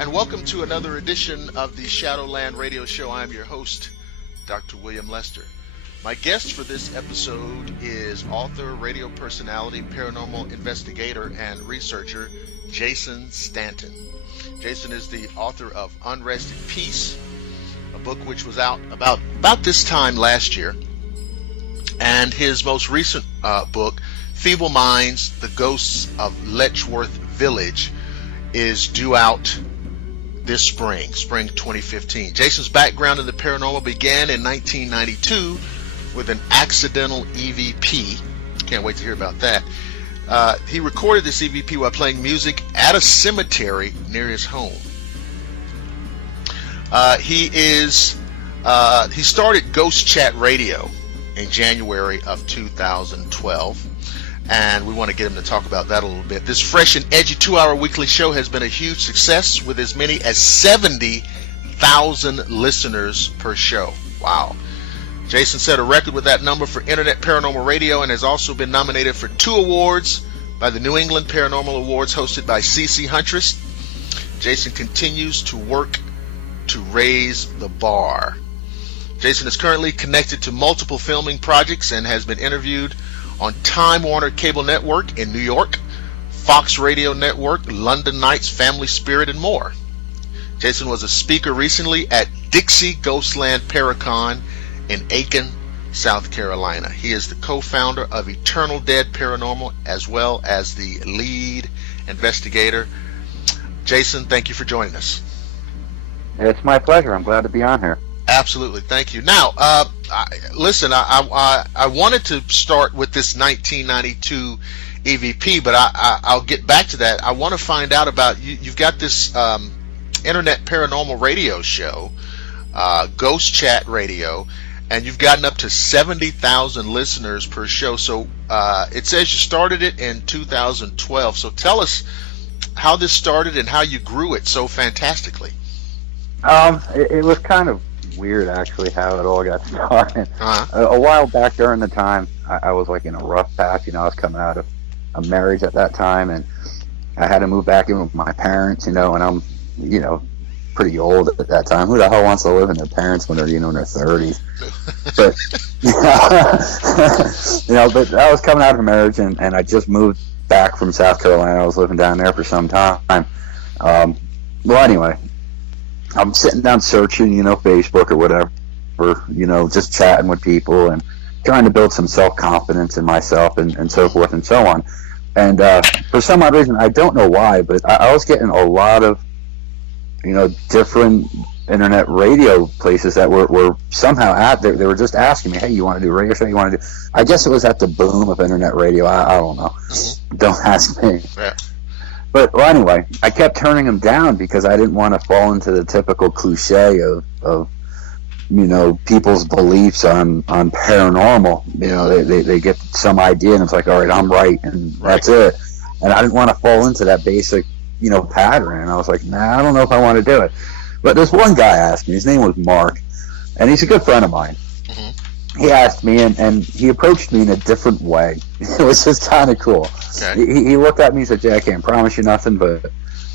and welcome to another edition of the Shadowland Radio Show. I'm your host, Dr. William Lester. My guest for this episode is author, radio personality, paranormal investigator, and researcher Jason Stanton. Jason is the author of Unrest in Peace, a book which was out about this time last year, and his most recent book, Feeble Minds, The Ghosts of Letchworth Village, is due out this spring 2015. Jason's background in the paranormal began in 1992 with an accidental EVP. Can't wait to hear about that. He recorded this EVP while playing music at a cemetery near his home. He started Ghost Chat Radio in January of 2012, and we want to get him to talk about that a little bit. This fresh and edgy 2-hour weekly show has been a huge success with as many as 70,000 listeners per show. Wow. Jason set a record with that number for Internet Paranormal Radio and has also been nominated for 2 awards by the New England Paranormal Awards hosted by C.C. Huntress. Jason continues to work to raise the bar. Jason is currently connected to multiple filming projects and has been interviewed on Time Warner Cable Network in New York, Fox Radio Network, London Nights, Family Spirit, and more. Jason was a speaker recently at Dixie Ghostland Paracon in Aiken, South Carolina. He is the co-founder of Eternal Dead Paranormal as well as the lead investigator. Jason, thank you for joining us. It's my pleasure. I'm glad to be on here. Absolutely. Thank you. Now, listen, I wanted to start with this 1992 EVP, but I'll get back to that. I want to find out about you. You've got this Internet Paranormal Radio show, Ghost Chat Radio, and you've gotten up to 70,000 listeners per show. So it says you started it in 2012. So tell us how this started and how you grew it so fantastically. It was kind of weird, actually, how it all got started. A while back during the time, I was like in a rough patch. I was coming out of a marriage at that time, and I had to move back in with my parents, and I'm, pretty old at that time. Who the hell wants to live in their parents when they're, in their 30s? But, but I was coming out of a marriage, and I just moved back from South Carolina. I was living down there for some time. Well, anyway, I'm sitting down searching, Facebook or whatever, just chatting with people and trying to build some self-confidence in myself and so forth and so on. And for some odd reason, I don't know why, but I was getting a lot of, different internet radio places that were somehow out there. They were just asking me, hey, you want to do a radio show? You want to do? I guess it was at the boom of internet radio. I don't know. Mm-hmm. Don't ask me. Yeah. But anyway, I kept turning them down because I didn't want to fall into the typical cliche of people's beliefs on paranormal. They get some idea and it's like, all right, I'm right, and that's it. And I didn't want to fall into that basic, pattern. And I was like, nah, I don't know if I want to do it. But this one guy asked me. His name was Mark, and he's a good friend of mine. Mm-hmm. He asked me, and he approached me in a different way. It was just kind of cool. Okay. He looked at me and said, Jay, I can't promise you nothing, but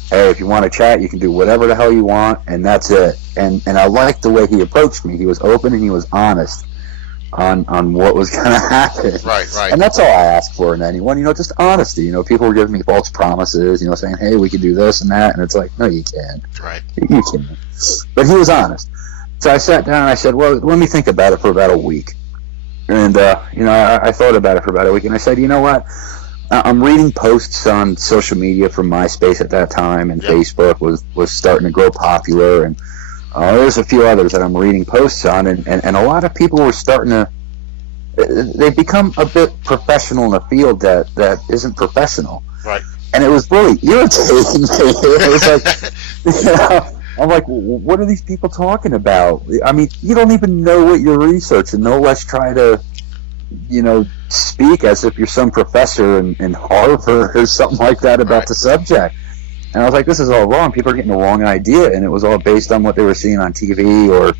hey, if you want to chat, you can do whatever the hell you want, and that's it. And I liked the way he approached me. He was open and he was honest on what was going to happen. Right. And that's all I ask for in anyone, just honesty. People were giving me false promises, saying, hey, we can do this and that, and it's like, no, you can't. Right. You can't. But he was honest. So I sat down and I said, well, let me think about it for about a week. And, I thought about it for about a week, and I said, you know what? I'm reading posts on social media from MySpace at that time, and Facebook was starting to grow popular, and there's a few others that I'm reading posts on, and a lot of people were starting to, they've become a bit professional in a field that isn't professional. Right. And it was really irritating me. It was like, I'm like, what are these people talking about? I mean, you don't even know what you're researching, no less try to, speak as if you're some professor in Harvard or something like that about the subject. And I was like, this is all wrong. People are getting the wrong idea, and it was all based on what they were seeing on TV or,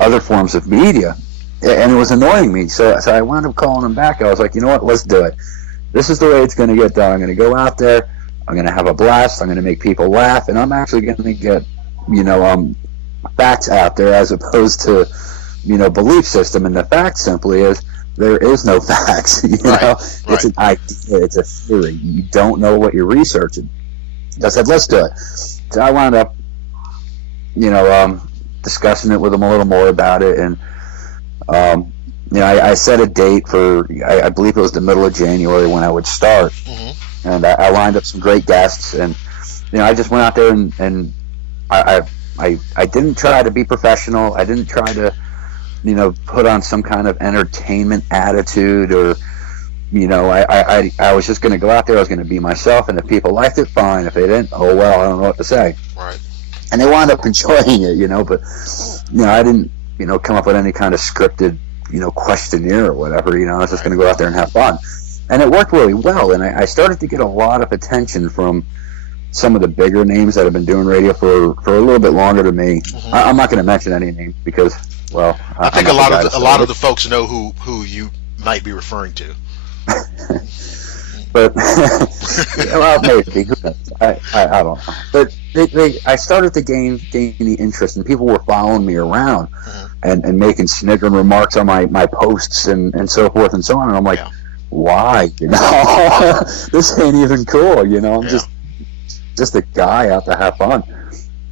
other forms of media. And it was annoying me. So I wound up calling them back. I was like, you know what, let's do it. This is the way it's going to get done. I'm going to go out there. I'm going to have a blast. I'm going to make people laugh, and I'm actually going to get, facts out there as opposed to, belief system. And the fact simply is there is no facts. It's an idea. It's a theory. You don't know what you're researching. I said, let's do it. So I wound up, discussing it with them a little more about it, and I set a date for, I believe it was the middle of January when I would start. Mm-hmm. And I lined up some great guests, and I just went out there and I didn't try to be professional. I didn't try to put on some kind of entertainment attitude, or I was just going to go out there. I was going to be myself, and if people liked it, fine. If they didn't, oh well, I don't know what to say. Right. And they wound up enjoying it, but I didn't come up with any kind of scripted questionnaire or whatever. I was just going to go out there and have fun. And it worked really well, and I started to get a lot of attention from some of the bigger names that have been doing radio for a little bit longer than me. Mm-hmm. I'm not going to mention any names because, well, I think a lot of the folks know who you might be referring to. But well, maybe, who knows? I don't know. But I started to gain the interest, and people were following me around, mm-hmm. and making sniggering remarks on my posts and so forth and so on. And I'm like, why? This ain't even cool. I'm just a guy out to have fun.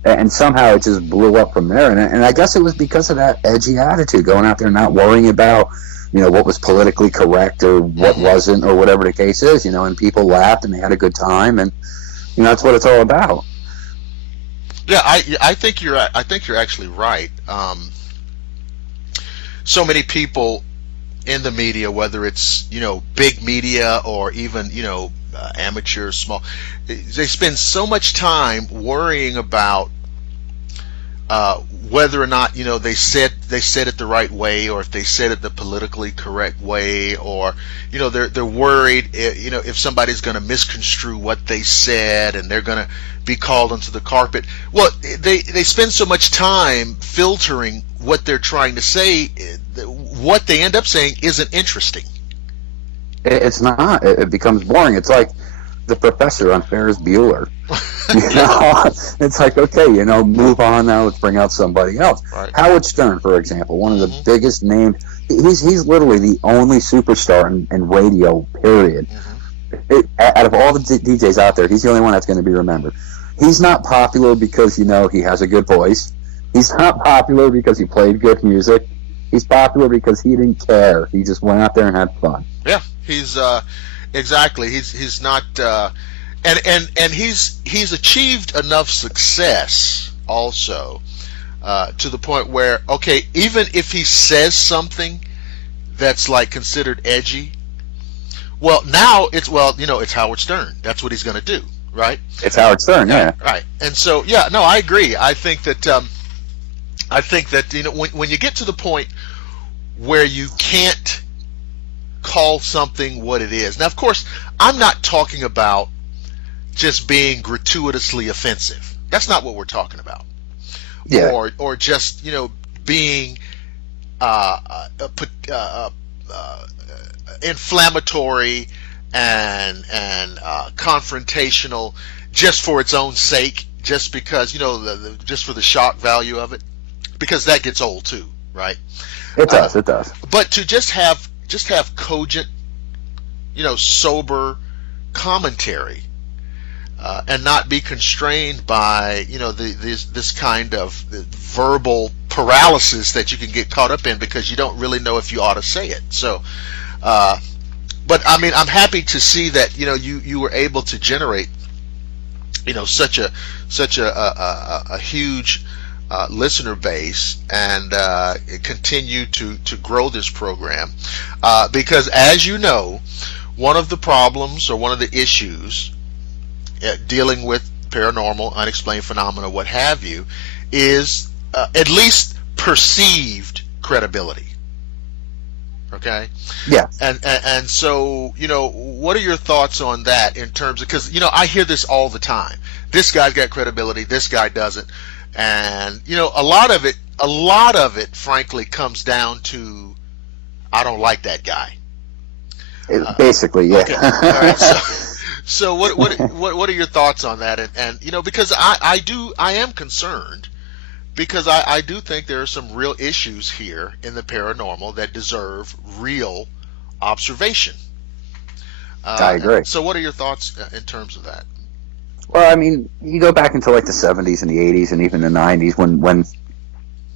And somehow it just blew up from there. And I guess it was because of that edgy attitude, going out there not worrying about, what was politically correct or what wasn't, or whatever the case is, and people laughed and they had a good time, and that's what it's all about. Yeah, I think you're actually right. So many people in the media, whether it's big media or even amateur, small, they spend so much time worrying about whether or not they said it the right way, or if they said it the politically correct way, or they're worried if somebody's going to misconstrue what they said and they're going to be called onto the carpet. Well, they spend so much time filtering what they're trying to say. What they end up saying isn't interesting. It's not. It becomes boring. It's like the professor on Ferris Bueller. It's like, okay, move on now. Let's bring out somebody else. Right. Howard Stern, for example, one of the biggest named. He's literally the only superstar in radio. Period. Mm-hmm. Out of all the DJs out there, he's the only one that's going to be remembered. He's not popular because he has a good voice. He's not popular because he played good music. He's popular because he didn't care. He just went out there and had fun. Yeah, he's exactly. He's not, and he's achieved enough success also to the point where, okay, even if he says something that's like considered edgy, well, now it's Howard Stern. That's what he's going to do, right? It's Howard Stern, yeah. Right, and so I agree. I think that when you get to the point where you can't call something what it is. Now, of course, I'm not talking about just being gratuitously offensive. That's not what we're talking about. Yeah. Or just being inflammatory and confrontational just for its own sake, just because just for the shock value of it, because that gets old too, right? It does. But to just have cogent, sober commentary, and not be constrained by this kind of verbal paralysis that you can get caught up in because you don't really know if you ought to say it. So, but I mean, I'm happy to see that you were able to generate such a huge listener base and continue to grow this program, because as you know, one of the problems or one of the issues dealing with paranormal, unexplained phenomena, what have you, is at least perceived credibility. Okay. Yeah. And so what are your thoughts on that in terms of, because I hear this all the time. This guy's got credibility. This guy doesn't. And a lot of it, frankly, comes down to I don't like that guy. Basically, yeah. Okay. All right. So what are your thoughts on that? And you know, because I am concerned, because I do think there are some real issues here in the paranormal that deserve real observation. I agree. So what are your thoughts in terms of that? Well, I mean, you go back into like the 70s and the 80s and even the 90s when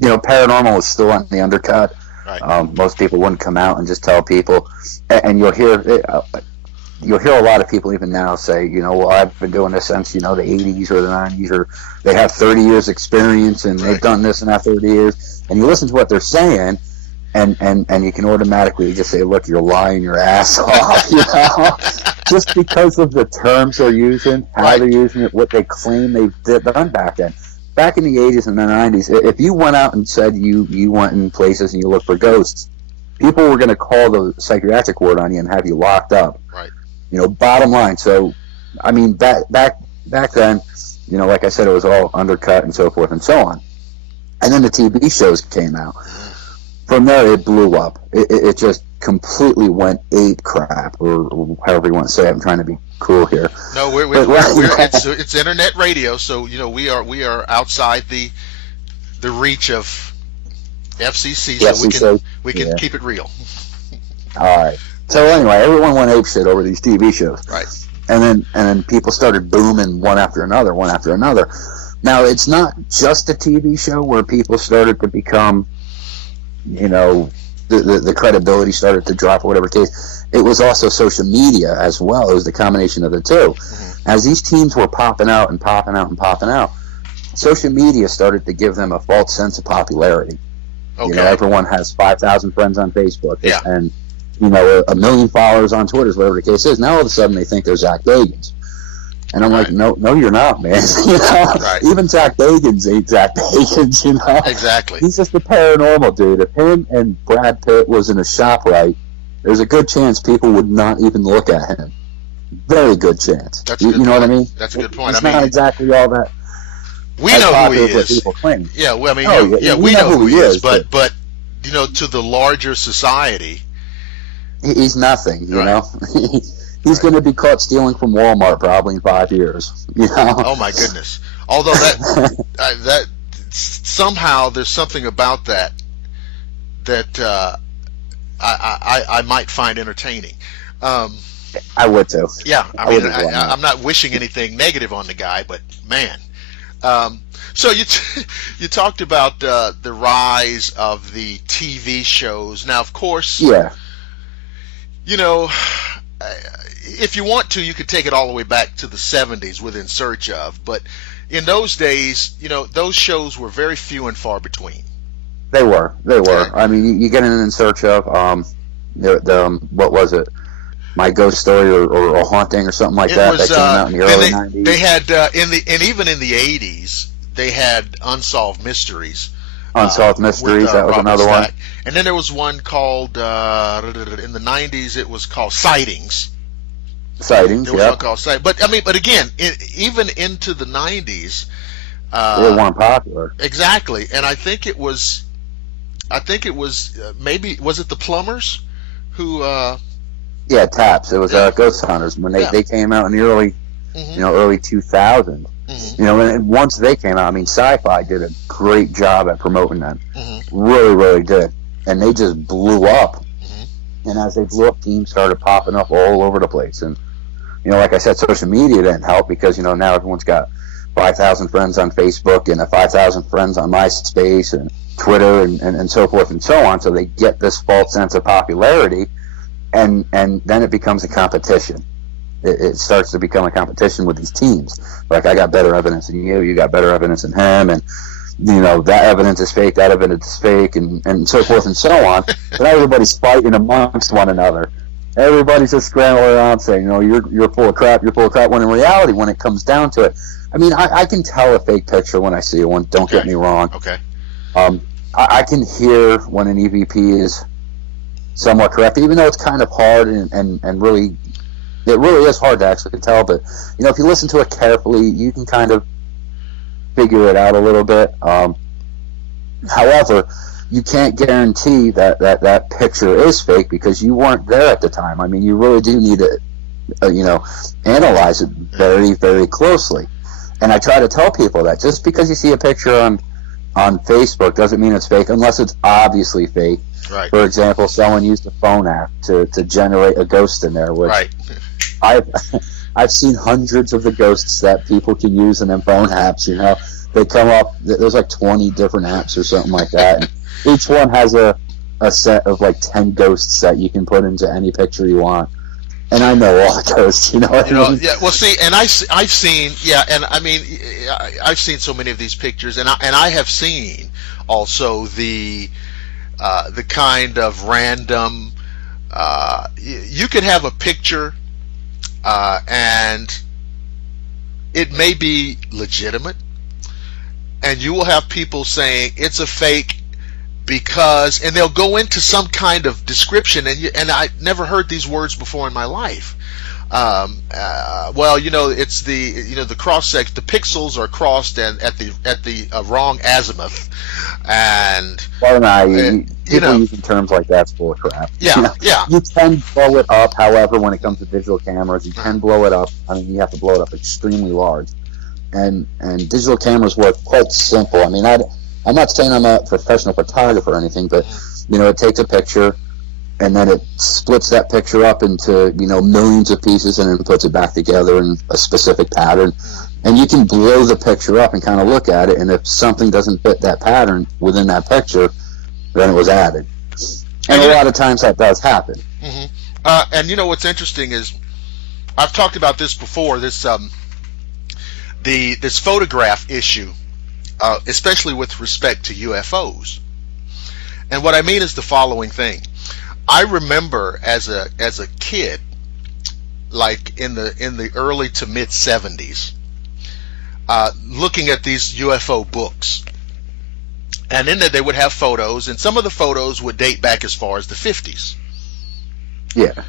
you know, paranormal was still on the undercut. Right. Most people wouldn't come out and just tell people, and you'll hear a lot of people even now say, you know, well, I've been doing this since, you know, the 80s or the 90s, or they have 30 years experience and they've done this in that 30 years, and you listen to what they're saying, and you can automatically just say, look, you're lying your ass off, you know, just because of the terms they're using, how they're using it, what they claim they've done back then. Back in the 80s and the 90s, if you went out and said you went in places and you looked for ghosts, people were going to call the psychiatric ward on you and have you locked up. Right. You know, bottom line. So, I mean, back then, you know, like I said, it was all undercut and so forth and so on. And then the TV shows came out. From there, it blew up. It just completely went ape crap, or however you want to say it. I'm trying to be cool here. No, it's internet radio, so you know we are outside the reach of FCC, so we can keep it real. All right. So anyway, everyone went ape shit over these TV shows. Right. And then people started booming one after another. Now, it's not just a TV show where people started to become, you know, the credibility started to drop, or whatever case. It was also social media as well. It was the combination of the two. Mm-hmm. As these teams were popping out, social media started to give them a false sense of popularity. Okay. You know, everyone has 5,000 friends on Facebook, and you know, 1 million followers on Twitter, whatever the case is. Now all of a sudden they think they're Zach Bagans. And I'm like, no, you're not, man. You know? Right. Even Zach Bagans ain't Zach Bagans, you know? Exactly. He's just a paranormal dude. If him and Brad Pitt was in a ShopRite, there's a good chance people would not even look at him. Very good chance. You know what I mean? That's a good point. It's not exactly all that. We know who he is. People claim. Yeah, well, I mean, we know who he is, but you know, to the larger society, he's nothing. You know. He's going to be caught stealing from Walmart probably in 5 years. You know? Oh my goodness! Although that somehow there's something about that I might find entertaining. I would too. Yeah, I mean, I'm not wishing anything negative on the guy, but man. So you talked about the rise of the TV shows. Now, of course, you know, if you want to, you could take it all the way back to the 70s with In Search Of. But in those days, you know, those shows were very few and far between. They were. I mean, you get an In Search Of. What was it? My Ghost Story or A Haunting or something like that. That came out in the early 90s. They had even in the 80s, they had Unsolved Mysteries. Unsolved Mysteries, that was Robert another Stack. one. And then there was one called, in the 90s, it was called Sightings. Sightings, there was one called Sightings. But again, even into the 90s, they weren't popular. Exactly. And I think it was maybe, was it the Plumbers who... Yeah, Taps. It was Ghost Hunters when they came out in the early 2000s. Mm-hmm. You know, and once they came out, I mean, Sci-Fi did a great job at promoting them. Mm-hmm. Really, really did. And they just blew up. Mm-hmm. And as they blew up, teams started popping up all over the place. And, you know, like I said, social media didn't help because, you know, now everyone's got 5,000 friends on Facebook and 5,000 friends on MySpace and Twitter and so forth and so on. So they get this false sense of popularity, and then it becomes a competition. It starts to become a competition with these teams. Like, I got better evidence than you got better evidence than him, and, you know, that evidence is fake, that evidence is fake, and so forth and so on. But now everybody's fighting amongst one another. Everybody's just scrambling around saying, you know, you're full of crap, when in reality, when it comes down to it, I mean, I can tell a fake picture when I see one, don't get me wrong. Okay. I can hear when an EVP is somewhat correct, even though it's kind of hard and really... It really is hard to actually tell, but, you know, if you listen to it carefully, you can kind of figure it out a little bit. However, you can't guarantee that picture is fake because you weren't there at the time. I mean, you really do need analyze it very, very closely. And I try to tell people that just because you see a picture on Facebook doesn't mean it's fake unless it's obviously fake. Right. For example, someone used a phone app to generate a ghost in there, which right. I've seen hundreds of the ghosts that people can use in them phone apps. They come up. There's like 20 different apps or something like that. And each one has a set of like 10 ghosts that you can put into any picture you want. And I know all the ghosts, I mean? Yeah. Well, see, and I've seen, and I mean, I've seen so many of these pictures, and I have seen also the kind of random. You could have a picture, and it may be legitimate, and you will have people saying it's a fake. Because, and they'll go into some kind of description, and I never heard these words before in my life. Well, it's the cross section, the pixels are crossed and at the wrong azimuth, and people using terms like that's full of crap. Yeah, yeah. You can blow it up, however, when it comes to digital cameras, you can blow it up. I mean, you have to blow it up extremely large, and digital cameras work quite simple. I mean, I'm not saying I'm a professional photographer or anything, but it takes a picture and then it splits that picture up into millions of pieces and then puts it back together in a specific pattern. And you can blow the picture up and kind of look at it, and if something doesn't fit that pattern within that picture, then it was added. And a lot of times that does happen. Mm-hmm. And what's interesting is I've talked about this before. This this photograph issue. Especially with respect to UFOs. And what I mean is the following thing. I remember as a kid, like in the early to mid 70s, looking at these UFO books. And in there they would have photos, and some of the photos would date back as far as the 50s. Yeah.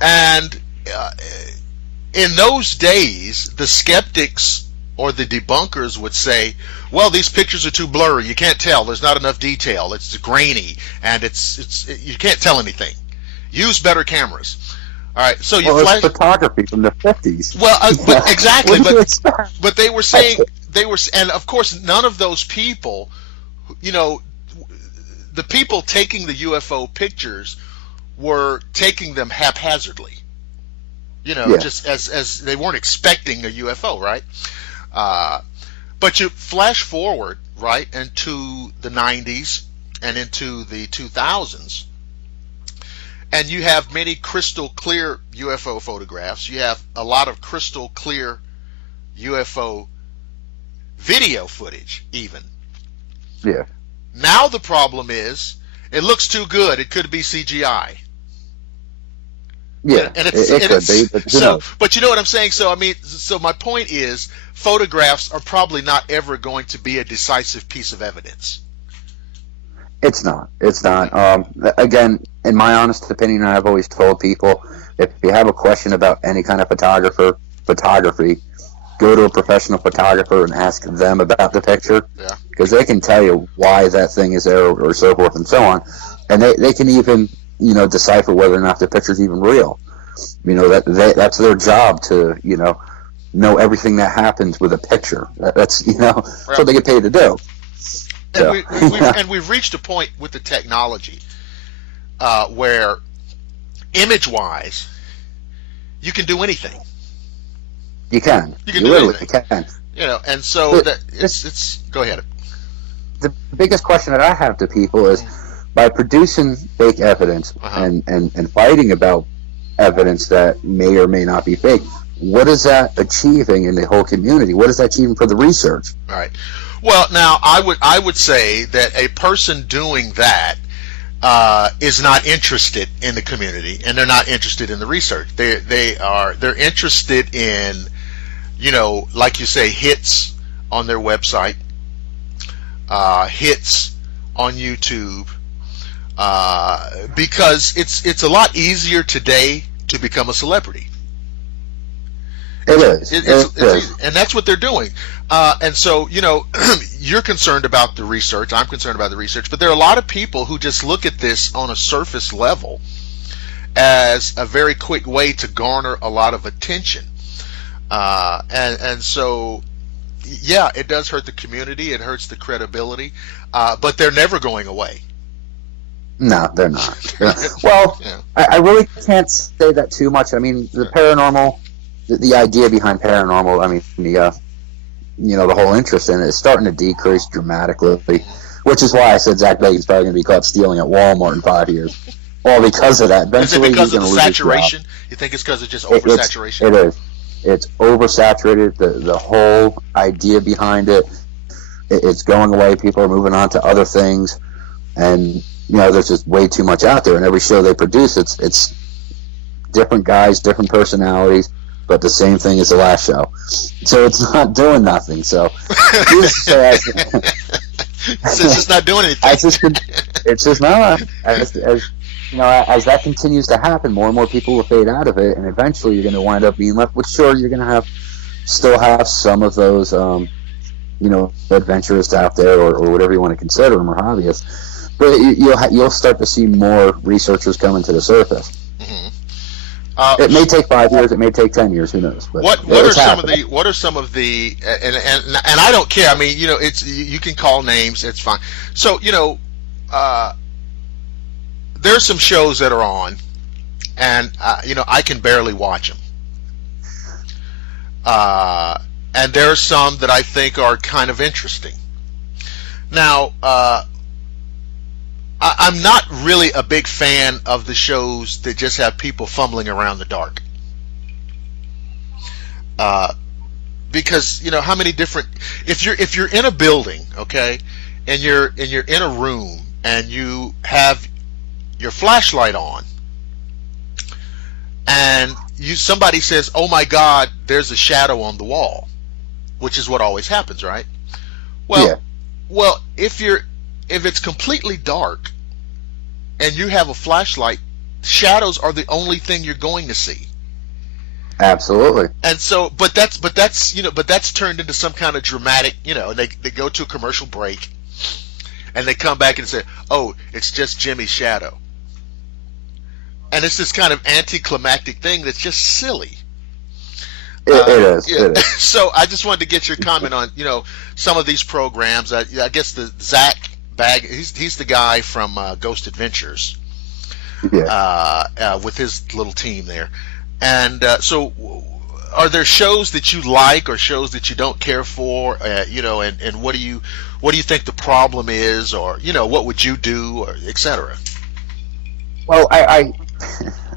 And in those days, the skeptics or the debunkers would say, well, these pictures are too blurry. You can't tell. There's not enough detail. It's grainy, and you can't tell anything. Use better cameras. All right. So you flash photography from the 50s. Well, but exactly. But they were saying and of course, none of those people, the people taking the UFO pictures were taking them haphazardly. Just as they weren't expecting a UFO, right? But you flash forward, right, into the 90s and into the 2000s, and you have many crystal clear UFO photographs. You have a lot of crystal clear UFO video footage, even. Yeah. Now the problem is, it looks too good. It could be CGI. Yeah, and it could be. But you know what I'm saying? So my point is, photographs are probably not ever going to be a decisive piece of evidence. It's not. Again, in my honest opinion, I've always told people, if you have a question about any kind of photography, go to a professional photographer and ask them about the picture. Yeah. Because they can tell you why that thing is there or so forth and so on. And they can even decipher whether or not the picture's even real. That's their job to, know everything that happens with a picture. That's that's what they get paid to do. And we've reached a point with the technology where, image-wise, you can do anything. You can. You can literally anything. can. And so it's go ahead. The biggest question that I have to people is, by producing fake evidence and fighting about evidence that may or may not be fake, what is that achieving in the whole community? What is that achieving for the research? All right. Well, now I would say that a person doing that is not interested in the community, and they're not interested in the research. They're interested in, like you say, hits on their website, hits on YouTube. Because it's a lot easier today to become a celebrity. It is. It's easy. And that's what they're doing. And so, you're concerned about the research. I'm concerned about the research. But there are a lot of people who just look at this on a surface level as a very quick way to garner a lot of attention. And so, yeah, it does hurt the community. It hurts the credibility, but they're never going away. No, they're not. Well, yeah. I really can't say that too much. I mean, the paranormal, the idea behind paranormal, I mean, the whole interest in it is starting to decrease dramatically, which is why I said Zach Bagans probably going to be caught stealing at Walmart in 5 years. Well, because of that. Eventually, is it because of the saturation? You think it's because of just oversaturation? It is. It's oversaturated. The whole idea behind it, it's going away. People are moving on to other things, and there's just way too much out there. And every show they produce, it's different guys, different personalities, but the same thing as the last show. So it's not doing nothing. So it's just not doing anything. It's just not. As that continues to happen, more and more people will fade out of it, and eventually you're going to wind up being left with, sure, you're going to still have some of those, adventurists out there, or whatever you want to consider them, or hobbyists, but you'll start to see more researchers coming to the surface. Mm-hmm. It may take 5 years, it may take 10 years, who knows? But what are some of the and I don't care. I mean, it's you can call names, it's fine. So there's some shows that are on, and I can barely watch them. And there are some that I think are kind of interesting. Now, I'm not really a big fan of the shows that just have people fumbling around the dark. Because how many different, if you're in a building, okay, and you're in a room and you have your flashlight on, and somebody says, "Oh my God, there's a shadow on the wall," which is what always happens, right? Well, if it's completely dark and you have a flashlight, shadows are the only thing you're going to see. Absolutely. And so, but that's turned into some kind of dramatic, they go to a commercial break and they come back and say, "Oh, it's just Jimmy's shadow." And it's this kind of anticlimactic thing that's just silly. It is. Yeah. It is. So I just wanted to get your comment on, some of these programs. I guess the Zach Bag, he's the guy from Ghost Adventures, with his little team there. And so, are there shows that you like or shows that you don't care for? And what do you think the problem is, or what would you do, or etc. Well,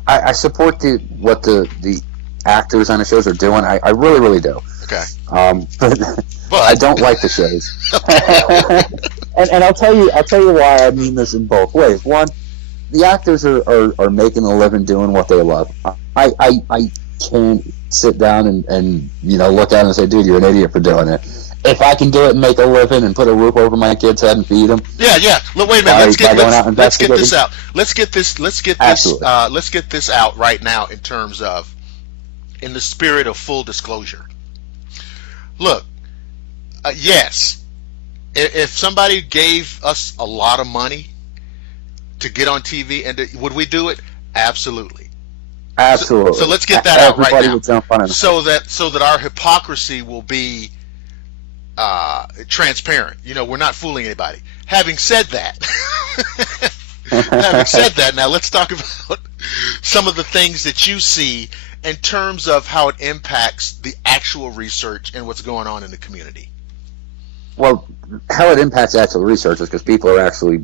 I support what the actors on the shows are doing. I really, really do. Okay. But I don't like the shows. and I'll tell you why I mean this in both ways. One, the actors are making a living doing what they love. I can't sit down and look at them and say, "Dude, you're an idiot for doing it." If I can do it and make a living and put a roof over my kid's head and feed them. Yeah. Look, wait a minute. Let's get this out. Let's get this out right now in terms of, in the spirit of full disclosure. Look, yes, if somebody gave us a lot of money to get on TV, and would we do it? Absolutely. Absolutely. So let's get that out right now. Would jump on it. So that our hypocrisy will be transparent. We're not fooling anybody. Having said that, now let's talk about some of the things that you see in terms of how it impacts the actual research and what's going on in the community. Well, how it impacts actual research is because people are actually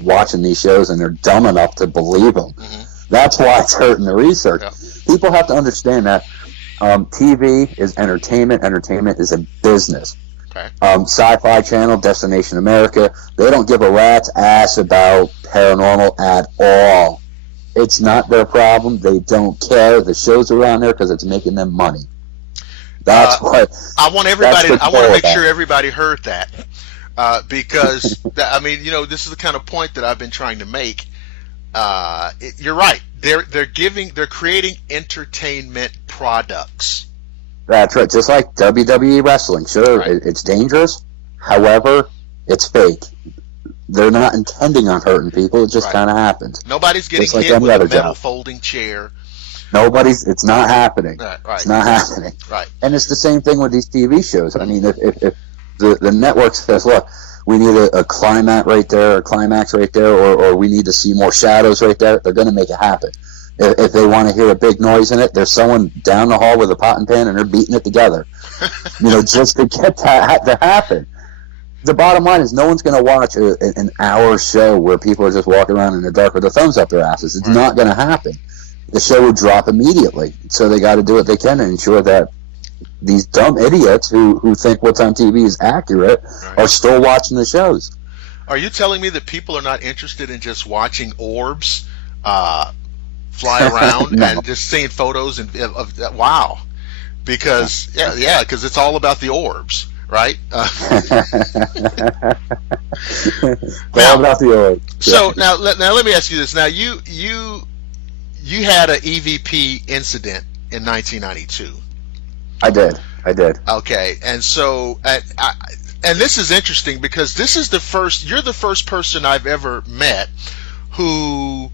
watching these shows and they're dumb enough to believe them. Mm-hmm. That's why it's hurting the research. Yeah. People have to understand that TV is entertainment. Entertainment is a business. Okay. Sci-Fi Channel, Destination America, they don't give a rat's ass about paranormal at all. It's not their problem. They don't care. The shows are on there because it's making them money. That's what I want everybody. I want to make sure everybody heard that, because this is the kind of point that I've been trying to make. You're right. They're creating entertainment products. That's right. Just like WWE wrestling. Sure, right. It's dangerous. However, it's fake. they're not intending on hurting people. It just Right. kind of happens. Nobody's getting Just like hit any with a other metal job. folding chair. It's not happening. Right. It's not happening. Right. And it's the same thing with these TV shows. I mean, if the network says, look, we need a climax right there, or we need to see more shadows right there, they're going to make it happen. If they want to hear a big noise in it, there's someone down the hall with a pot and pan, and they're beating it together, just to get that to happen. The bottom line is no one's going to watch an hour show where people are just walking around in the dark with their thumbs up their asses. It's not going to happen. The show would drop immediately. So they got to do what they can to ensure that these dumb idiots who think what's on TV is accurate are still watching the shows. Are you telling me that people are not interested in just watching orbs fly around No. and just seeing photos of that? Wow. Because, because it's all about the orbs, right? It's all about the old. So now let me ask you this. Now you had an EVP incident in 1992. I did. Okay, and so and this is interesting because you're the first person I've ever met who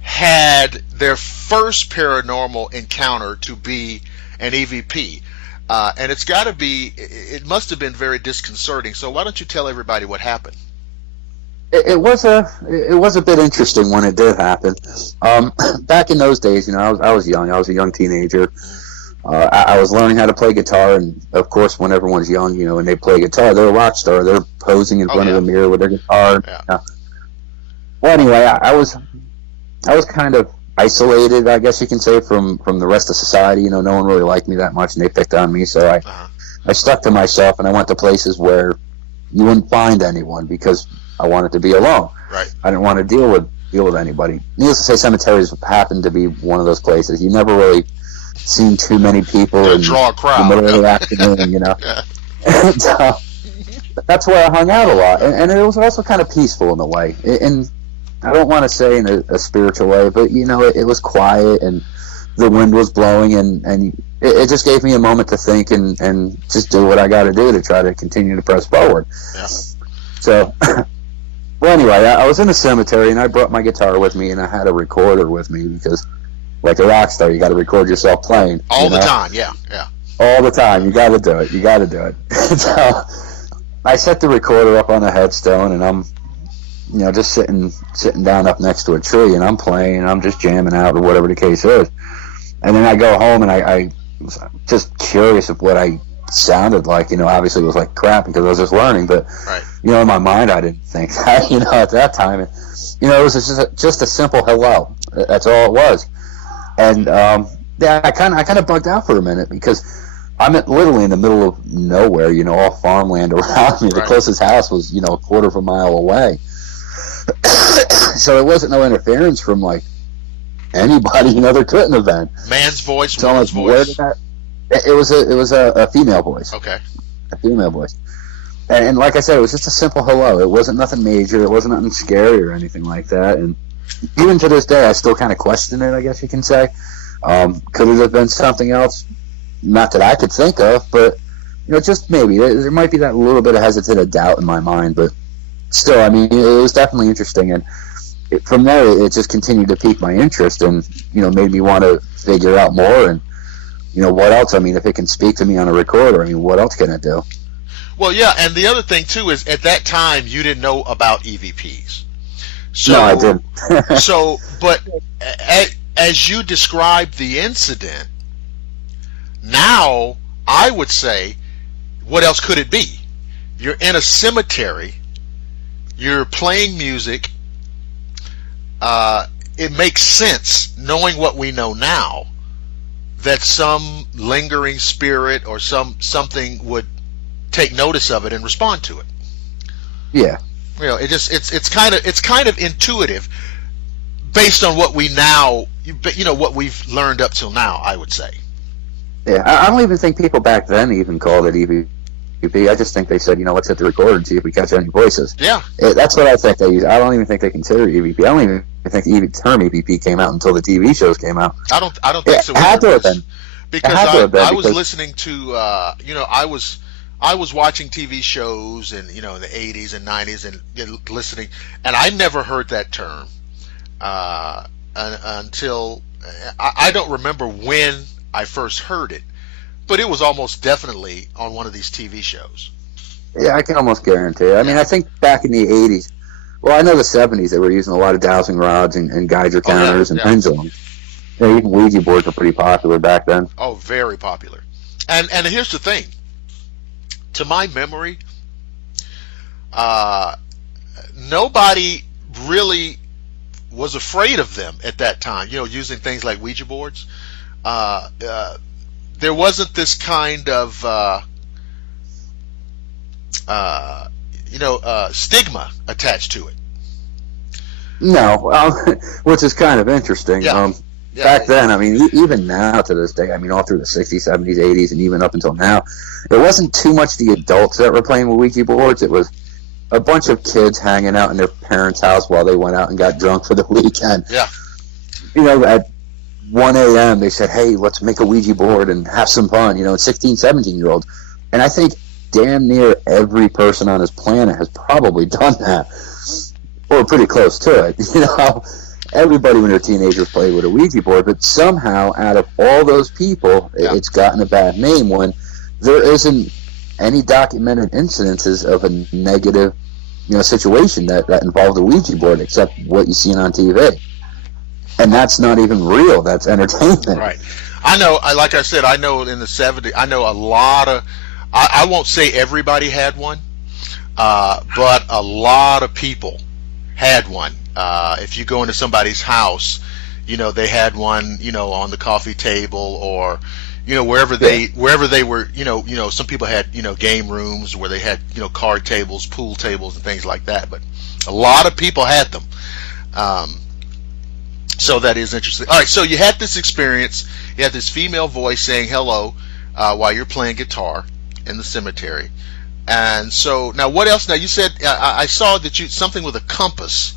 had their first paranormal encounter to be an EVP. And it must have been very disconcerting. So why don't you tell everybody what happened? It was a bit interesting when it did happen. Back in those days, I was young. I was a young teenager. I was learning how to play guitar, and of course, when everyone's young, when they play guitar, they're a rock star. They're posing in front of the mirror with their guitar. Yeah. Well, anyway, I was kind of isolated, I guess you can say, from the rest of society. No one really liked me that much, and they picked on me. So I stuck to myself, and I went to places where you wouldn't find anyone because I wanted to be alone. Right. I didn't want to deal with anybody. Needless to say, cemeteries happened to be one of those places. You never really seen too many people in draw a crowd. the middle of the afternoon, Yeah. And, that's where I hung out a lot. And it was also kind of peaceful in a way. And I don't want to say in a spiritual way, but, it was quiet and the wind was blowing and it just gave me a moment to think and just do what I got to do to try to continue to press forward. Yeah. So, well, anyway, I was in a cemetery and I brought my guitar with me and I had a recorder with me because, like a rock star, you got to record yourself playing. All the time, yeah. All the time. You got to do it. So, I set the recorder up on a headstone and I'm, just sitting down up next to a tree and I'm playing and I'm just jamming out or whatever the case is. And then I go home and I was just curious of what I sounded like. Obviously it was like crap because I was just learning, but in my mind I didn't think that, at that time. And, it was just a simple hello. That's all it was. And I kind of bugged out for a minute because I'm literally in the middle of nowhere, all farmland around me. The closest house was, a quarter of a mile away. So it wasn't no interference from like anybody, there couldn't have been. Man's voice, So woman's voice. It was a female voice. Okay. A female voice. And like I said, it was just a simple hello. It wasn't nothing major. It wasn't nothing scary or anything like that. And even to this day, I still kind of question it, I guess you can say. Could it have been something else? Not that I could think of, but, just maybe. There might be that little bit of hesitant doubt in my mind, but still, I mean, it was definitely interesting. And from there, it just continued to pique my interest and, made me want to figure out more and, what else? I mean, if it can speak to me on a recorder, I mean, what else can it do? Well, yeah, and the other thing, too, is at that time, you didn't know about EVPs. So, no, I didn't. But as you described the incident, now I would say, what else could it be? You're in a cemetery, you're playing music, it makes sense, knowing what we know now, that some lingering spirit or something would take notice of it and respond to it. Yeah. It's kind of intuitive based on what we now, what we've learned up till now, I would say. Yeah, I don't even think people back then even called it EVP. I just think they said, let's hit the recorder and see if we catch any voices. Yeah. That's what I think they use. I don't even think they consider EVP. I don't even think the term EVP came out until the TV shows came out. I don't think so. It had to have been. Because I was listening to, I was watching TV shows and in the 80s and 90s and listening, and I never heard that term until I don't remember when I first heard it, but it was almost definitely on one of these TV shows. Yeah, I can almost guarantee it. I mean, I think back in the 80s, well, I know the 70s, they were using a lot of dowsing rods and Geiger counters and pendulums. Yeah, even Ouija boards were pretty popular back then. Oh, very popular. And here's the thing. To my memory, nobody really was afraid of them at that time, using things like Ouija boards. There wasn't this kind of stigma attached to it. No, which is kind of interesting. Yeah. Back then, I mean, even now to this day, I mean, all through the 60s, 70s, 80s, and even up until now, it wasn't too much the adults that were playing with Ouija boards. It was a bunch of kids hanging out in their parents' house while they went out and got drunk for the weekend. Yeah. At 1 a.m., they said, hey, let's make a Ouija board and have some fun, 16, 17-year-olds. And I think damn near every person on this planet has probably done that, or pretty close to it. Everybody when they're teenagers played with a Ouija board, but somehow out of all those people, it's gotten a bad name when there isn't any documented incidences of a negative, situation that involved a Ouija board, except what you've seen on TV. And that's not even real. That's entertainment. Right. I know, like I said, I know in the 70s, I know a lot of, I won't say everybody had one, but a lot of people had one. If you go into somebody's house, they had one, on the coffee table, or wherever they were, some people had, game rooms where they had, card tables, pool tables, and things like that. But a lot of people had them. So that is interesting. All right, so you had this experience. You had this female voice saying hello while you're playing guitar in the cemetery. And so now, what else? Now you said I saw that something with a compass.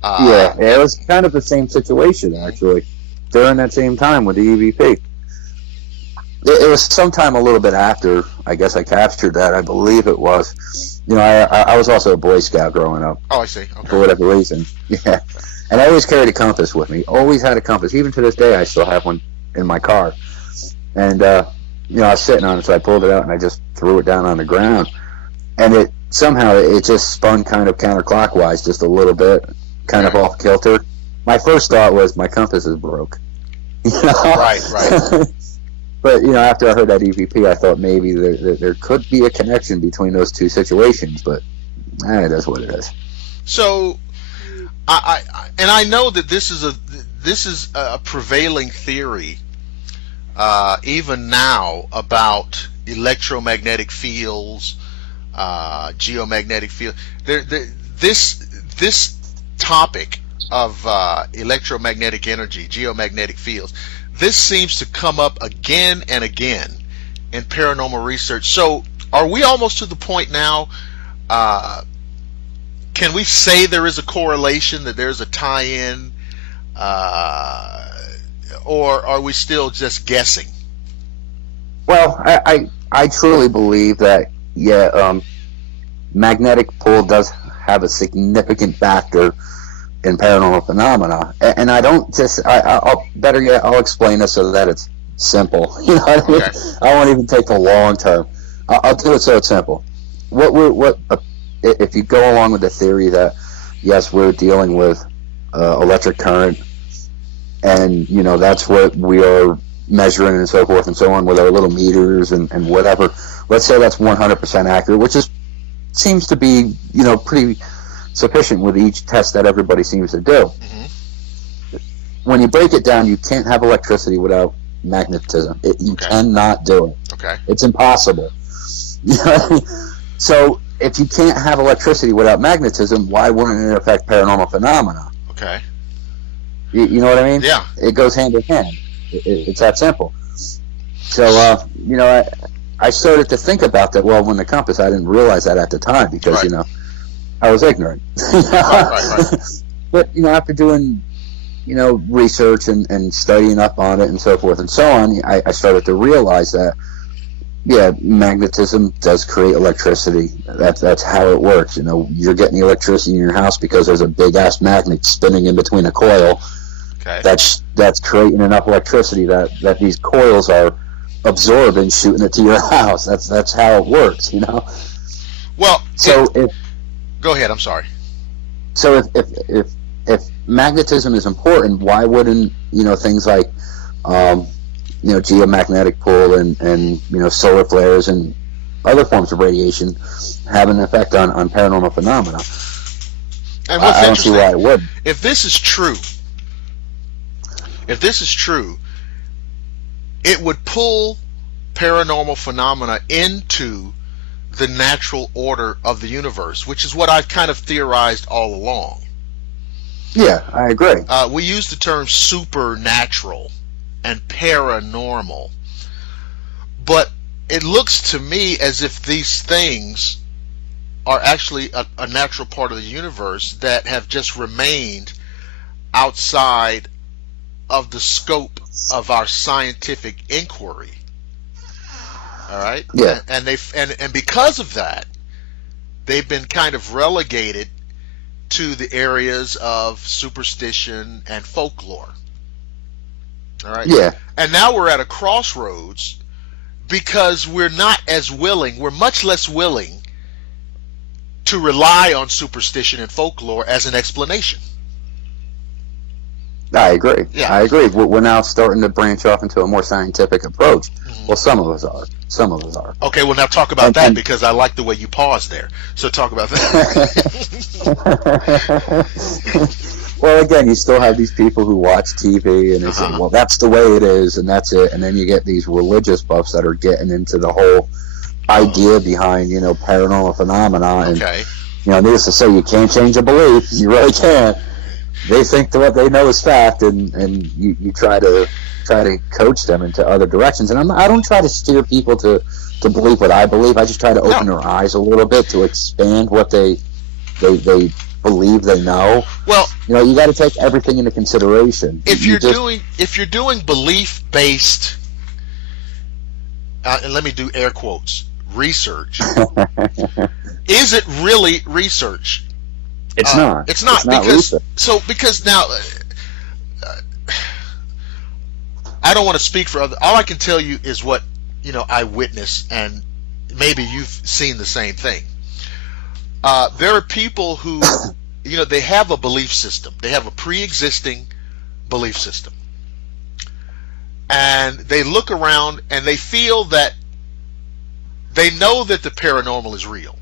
It was kind of the same situation actually during that same time with the EVP. It was sometime a little bit after, I guess I captured that. I believe it was. I was also a Boy Scout growing up. Oh, I see. Okay. For whatever reason. Yeah. And I always carried a compass with me. Always had a compass. Even to this day, I still have one in my car. And, I was sitting on it, so I pulled it out and I just threw it down on the ground. And it just spun kind of counterclockwise just a little bit, kind of off kilter. My first thought was my compass is broke. Right. But, after I heard that EVP, I thought maybe there could be a connection between those two situations. But it is what it is. So, I know that this is a prevailing theory, even now, about electromagnetic fields, geomagnetic field. This topic of electromagnetic energy, geomagnetic fields, this seems to come up again and again in paranormal research. So, are we almost to the point now? Can we say there is a correlation, that there's a tie-in, or are we still just guessing? Well, I truly believe that, magnetic pull does have a significant factor in paranormal phenomena. And I don't just, I'll explain this so that it's simple. Okay. I won't even take the long term. I'll do it so it's simple. If you go along with the theory that, yes, we're dealing with electric current, and, that's what we are measuring and so forth and so on with our little meters and whatever, let's say that's 100% accurate, which seems to be, pretty sufficient with each test that everybody seems to do. Mm-hmm. When you break it down, you can't have electricity without magnetism. You cannot do it. Okay. It's impossible. So, if you can't have electricity without magnetism, why wouldn't it affect paranormal phenomena? Okay. You know what I mean? Yeah. It goes hand in hand. It's that simple. So, I started to think about that. Well, when the compass, I didn't realize that at the time because, I was ignorant. Right. But, after doing, research and studying up on it and so forth and so on, I started to realize that, Yeah, magnetism does create electricity. That's how it works. You know, you're getting the electricity in your house because there's a big ass magnet spinning in between a coil. Okay. That's creating enough electricity that these coils are absorbing, shooting it to your house. That's how it works. You know. Well, so go ahead. I'm sorry. So if magnetism is important, why wouldn't things like geomagnetic pull and solar flares and other forms of radiation have an effect on paranormal phenomena? And what's I don't see why it would. If this is true, it would pull paranormal phenomena into the natural order of the universe, which is what I've kind of theorized all along. Yeah, I agree. We use the term supernatural and paranormal, but it looks to me as if these things are actually a natural part of the universe that have just remained outside of the scope of our scientific inquiry. All right. Yeah. And because of that, they've been kind of relegated to the areas of superstition and folklore. All right. Yeah. And now we're at a crossroads because we're not as willing, we're much less willing to rely on superstition and folklore as an explanation. I agree. Yeah. I agree. We're now starting to branch off into a more scientific approach. Mm-hmm. Well, some of us are. Okay, well, now talk about that because I like the way you paused there. So talk about that. Well, again, you still have these people who watch TV and they say, well, that's the way it is and that's it. And then you get these religious buffs that are getting into the whole idea behind, paranormal phenomena. Okay. And, needless to say, you can't change a belief. You really can't. They think that what they know is fact, and you try to coach them into other directions. And I don't try to steer people to believe what I believe. I just try to open their eyes a little bit to expand what they believe they know. Well, you got to take everything into consideration. If you're doing belief based, and let me do air quotes, research, is it really research? It's not. It's not because now I don't want to speak for others. All I can tell you is what I witnessed, and maybe you've seen the same thing. There are people who they have a belief system. They have a pre-existing belief system, and they look around and they feel that they know that the paranormal is real.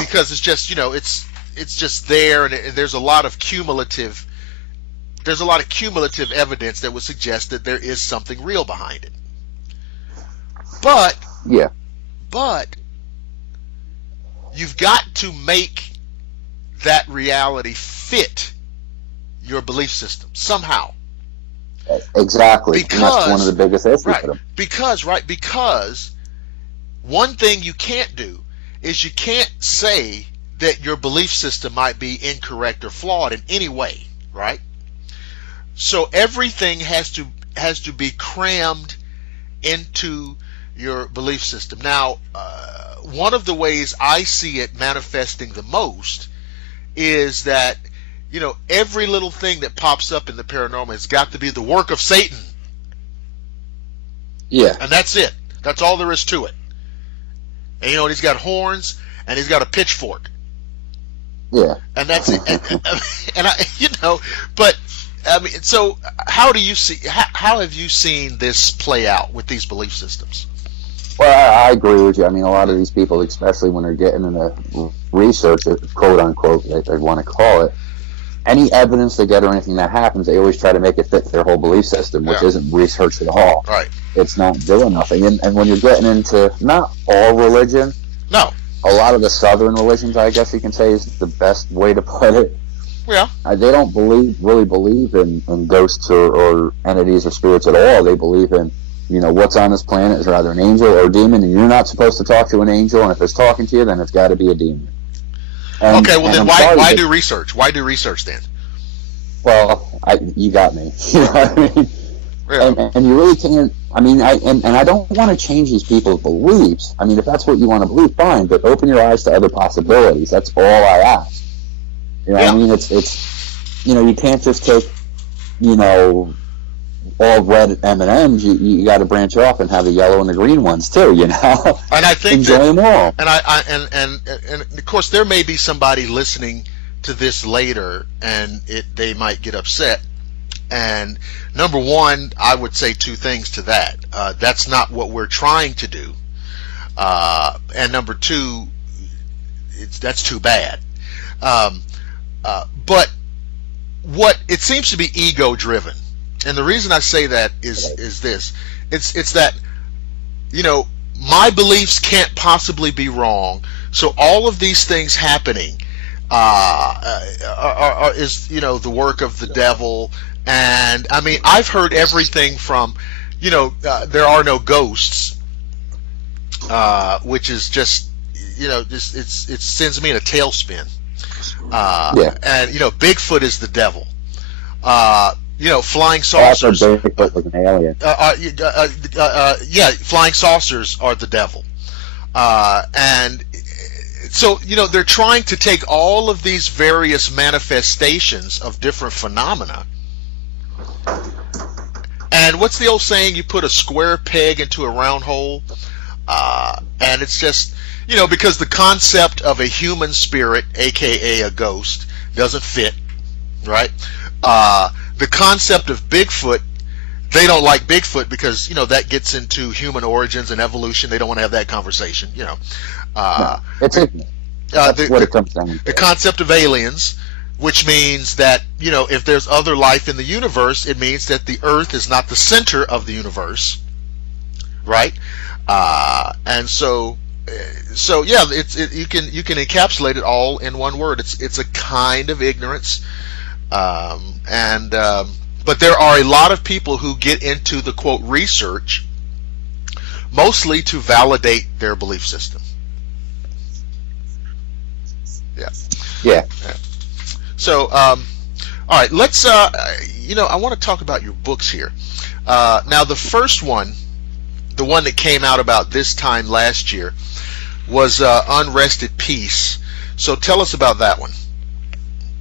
Because it's just it's just there, and there's a lot of cumulative evidence that would suggest that there is something real behind it. But you've got to make that reality fit your belief system somehow. Exactly. And that's one of the biggest issues for them. Because one thing you can't do is you can't say that your belief system might be incorrect or flawed in any way, right? So everything has to be crammed into your belief system. Now, one of the ways I see it manifesting the most is that every little thing that pops up in the paranormal has got to be the work of Satan. Yeah. And that's it. That's all there is to it. And he's got horns and he's got a pitchfork. Yeah. And that's it. And but I mean, so how have you seen this play out with these belief systems? Well, I agree with you. I mean, a lot of these people, especially when they're getting into research, quote unquote, they want to call it, any evidence they get or anything that happens, they always try to make it fit their whole belief system, which isn't research at all. Right. It's not doing nothing. And when you're getting into not all religion, a lot of the southern religions, I guess you can say, is the best way to put it. Yeah. They don't really believe in ghosts or entities or spirits at all. They believe in, what's on this planet is either an angel or a demon, and you're not supposed to talk to an angel, and if it's talking to you, then it's got to be a demon. Okay, well then why do research? Why do research then? Well, you got me. You know what I mean? And you really can't. I mean, I don't want to change these people's beliefs. I mean, if that's what you want to believe, fine. But open your eyes to other possibilities. That's all I ask. You know, I mean, it's you can't just take all red M&Ms. You got to branch off and have the yellow and the green ones too. And I think enjoy them all. And of course, there may be somebody listening to this later, and they might get upset. And number one, I would say two things to that. That's not what we're trying to do. And number two, that's too bad. But what it seems to be ego driven. And the reason I say that is this. It's that, my beliefs can't possibly be wrong. So all of these things happening is the work of the devil. And I mean, I've heard everything from, there are no ghosts, which is just, it sends me in a tailspin. And Bigfoot is the devil. Flying saucers. Bigfoot was an alien. Flying saucers are the devil. And so, they're trying to take all of these various manifestations of different phenomena. And what's the old saying? You put a square peg into a round hole. And it's just, because the concept of a human spirit, aka a ghost, doesn't fit, right? The concept of Bigfoot, they don't like Bigfoot because, that gets into human origins and evolution. They don't want to have that conversation, No, it's ignorant. That's what it comes down to. The concept of aliens, which means that, if there's other life in the universe, it means that the Earth is not the center of the universe, right? And so yeah, you can encapsulate it all in one word. It's a kind of ignorance. But there are a lot of people who get into the quote research mostly to validate their belief system. Yeah. So, all right, let's, I want to talk about your books here. Now, the first one, the one that came out about this time last year, was Unrested Peace. So tell us about that one.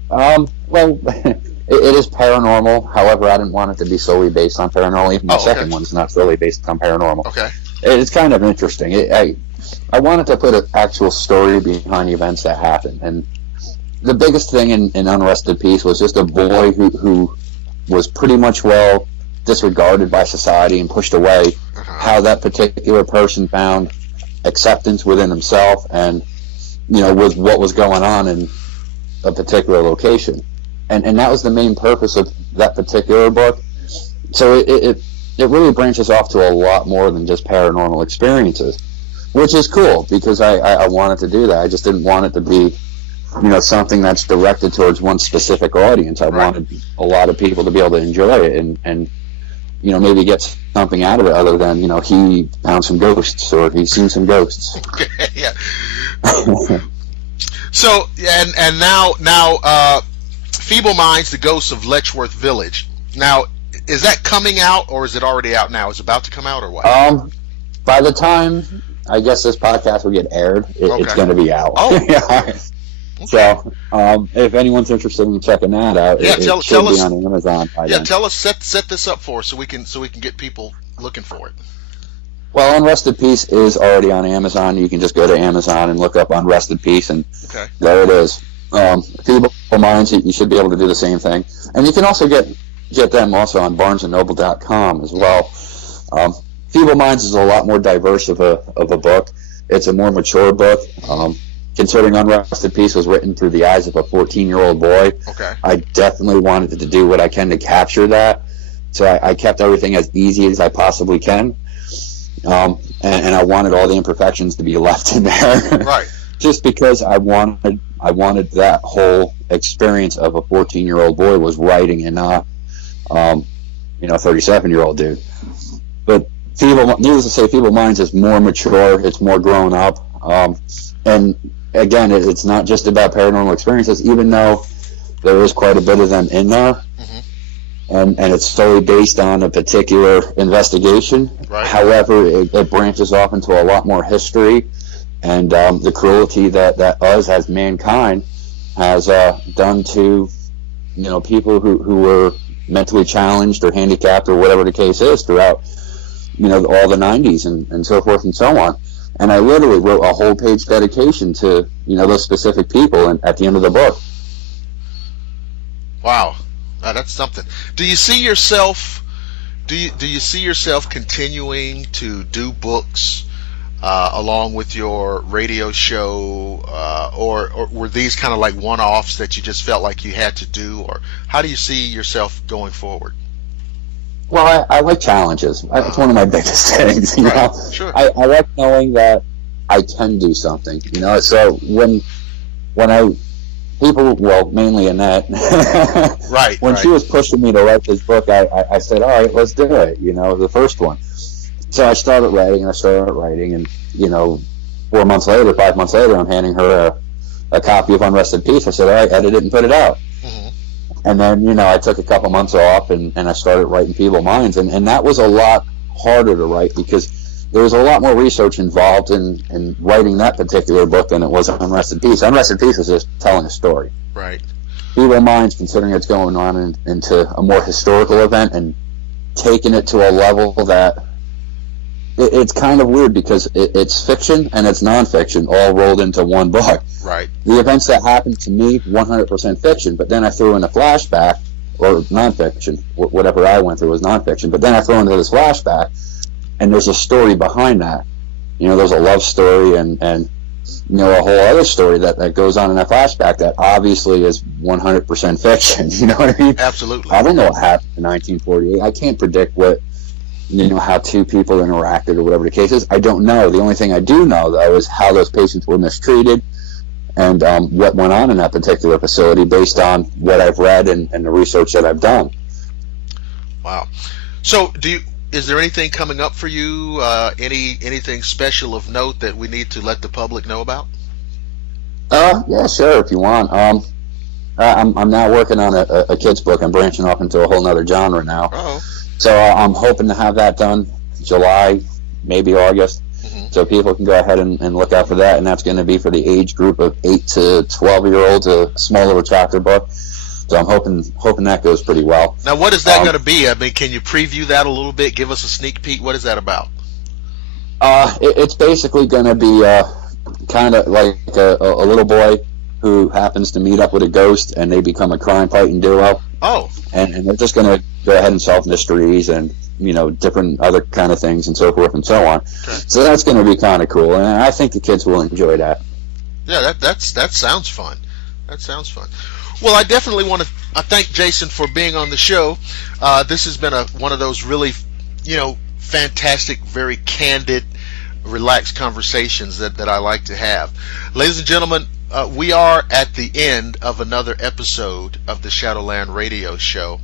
Well, it is paranormal. However, I didn't want it to be solely based on paranormal. Even the second one's not solely based on paranormal. Okay. It's kind of interesting. I wanted to put an actual story behind the events that happened. And the biggest thing in Unrested Peace was just a boy who was pretty much disregarded by society and pushed away. How that particular person found acceptance within himself and, with what was going on in a particular location. And that was the main purpose of that particular book. So it really branches off to a lot more than just paranormal experiences, which is cool because I wanted to do that. I just didn't want it to be, something that's directed towards one specific audience. I wanted a lot of people to be able to enjoy it and maybe get something out of it other than, he found some ghosts or he's seen some ghosts. Yeah. So, and now, Feeble Minds, The Ghosts of Letchworth Village. Now, is that coming out or is it already out now? Is it about to come out or what? By the time, I guess this podcast will get aired, it's going to be out. Oh. Okay. So, if anyone's interested in checking that out, it should be on Amazon by then. Tell us, set this up for us so we can get people looking for it. Well, Unrested Peace is already on Amazon. You can just go to Amazon and look up Unrested Peace, and there it is. Feeble Minds, you should be able to do the same thing. And you can also get them also on BarnesandNoble.com as well. Feeble Minds is a lot more diverse of a book. It's a more mature book. Considering Unrested Peace was written through the eyes of a 14-year-old boy, I definitely wanted to do what I can to capture that. So I kept everything as easy as I possibly can. And I wanted all the imperfections to be left in there. Right. Just because I wanted that whole experience of a 14-year-old boy was writing and not, a 37-year-old dude. But needless to say, Feeble Minds is more mature. It's more grown up. And again, it's not just about paranormal experiences, even though there is quite a bit of them in there. and it's solely based on a particular investigation. Right. However, it branches off into a lot more history and the cruelty that us as mankind has done to, you know, people who were mentally challenged or handicapped or whatever the case is throughout, you know, all the 90s and so forth and so on. And I literally wrote a whole page dedication to, you know, those specific people and at the end of the book. Wow. That's something. Do you see yourself continuing to do books along with your radio show, or were these kind of like one-offs that you just felt like you had to do, or how do you see yourself going forward? Well, I like challenges. It's one of my biggest things, you know. Sure. I like knowing that I can do something, you know. So when people, well, mainly Annette, right, when she was pushing me to write this book, I said, all right, let's do it, you know, the first one. So I started writing, and, you know, 5 months later, I'm handing her a copy of Unrested Peace. I said, all right, edit it and put it out. And then, you know, I took a couple months off and I started writing Feeble Minds. And that was a lot harder to write because there was a lot more research involved in writing that particular book than it was Unrested Peace. Unrested Peace was just telling a story. Right. Feeble Minds, considering it's going on into a more historical event and taking it to a level that it's kind of weird because it's fiction and it's nonfiction all rolled into one book. Right. The events that happened to me, 100% fiction, but then I threw in a flashback, or nonfiction, whatever I went through was nonfiction, but then I threw into this flashback, and there's a story behind that. You know, there's a love story and you know, a whole other story that goes on in that flashback that obviously is 100% fiction. You know what I mean? Absolutely. I don't know what happened in 1948. I can't predict what, you know, how two people interacted or whatever the case is. I don't know. The only thing I do know, though, is how those patients were mistreated and what went on in that particular facility based on what I've read and the research that I've done. Wow. So is there anything coming up for you, anything special of note that we need to let the public know about? Yeah, sure, if you want. I'm now working on a kid's book. I'm branching off into a whole nother genre now. Oh. So I'm hoping to have that done July, maybe August. So people can go ahead and look out for that, and that's going to be for the age group of 8 to 12-year-olds, a small little chapter book. So I'm hoping that goes pretty well. Now, what is that going to be? I mean, can you preview that a little bit? Give us a sneak peek. What is that about? It's basically going to be kind of like a little boy who happens to meet up with a ghost, and they become a crime-fighting duo. Oh. And they're just going to go ahead and solve mysteries and, you know, different other kind of things and so forth and so on. Okay. So that's going to be kind of cool, and I think the kids will enjoy that. Yeah, that sounds fun. That sounds fun. Well, I definitely want to thank Jason for being on the show. This has been one of those really, you know, fantastic, very candid, relaxed conversations that I like to have. Ladies and gentlemen, we are at the end of another episode of the Shadowland Radio Show.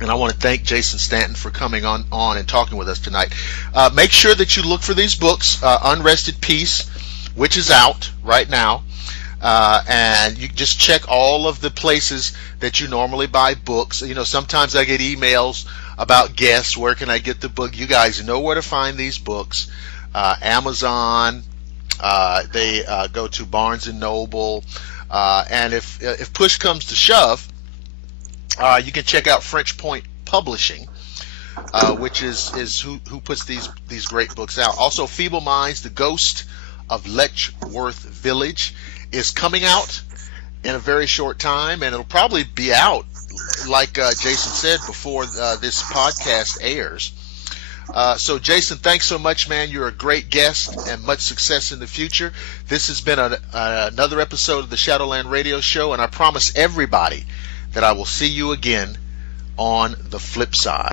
And I want to thank Jason Stanton for coming on and talking with us tonight. Make sure that you look for these books, Unrested Peace, which is out right now. And you just check all of the places that you normally buy books. You know, sometimes I get emails about guests. Where can I get the book? You guys know where to find these books. Amazon. They go to Barnes and Noble. And if push comes to shove, you can check out French Point Publishing, which is who puts these great books out. Also, Feeble Minds, The Ghost of Letchworth Village is coming out in a very short time, and it'll probably be out, like Jason said, before this podcast airs. So, Jason, thanks so much, man. You're a great guest, and much success in the future. This has been another episode of the Shadowland Radio Show, and I promise everybody that I will see you again on the flip side.